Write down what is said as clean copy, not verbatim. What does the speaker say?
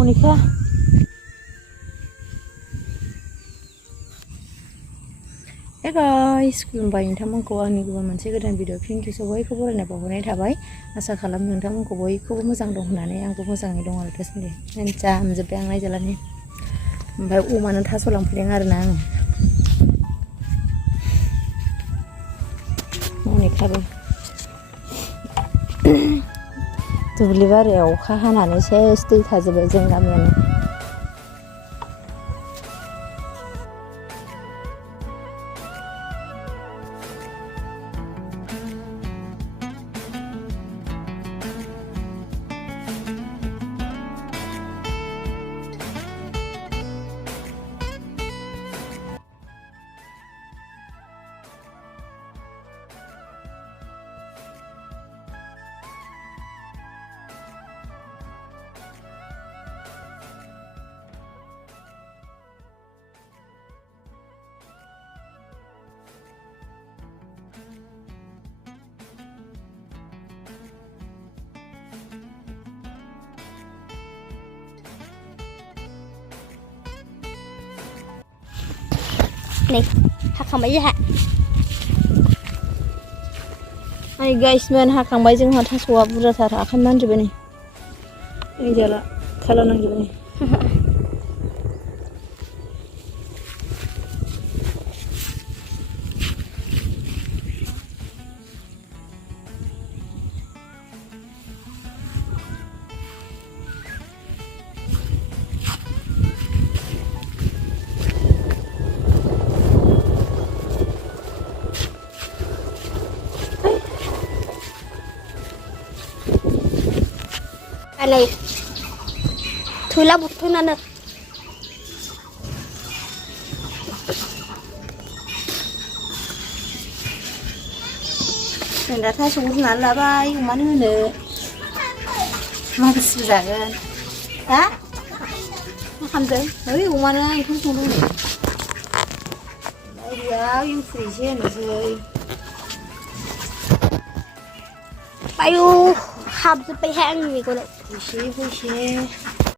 Monica. Hey guys, खुलुमबाय नोंथांमोनखौ आंनि गुबुन मोनसे गोदान भिडिअ फिन खेबसे बयखौबो बरायना बावहरनाय थाबाय आसा खालामो नोंथांमोनखौ बयखौबो मोजां दं होननानै आंबो मोजाङै दं आरो दासान्दि जाहामजोब्बाय आं नायजालानि ओमफ्राय अमानो थास' लांफैदों आरोना आङो मनिकाबो दुब्लि बारियाव अखा हानानै सेस दै थाजोब्बाय जों गामियानो nih hakamबाय जोंहा Hai guys men hakamबाय जोंहा थास'आ बुरजाथार आखाइ मानजोबो नै जाला खालामनांजोबो नै này thôi là một thôi nè mình đã thay xuống là bay không bán nữa mà cái sự giả hơn hả nó không được đấy không ăn ai không xuống đâu đây giờ yêu phỉ xe nữa rồi bay u hầm sẽ bay hang gì cô đấy vui xe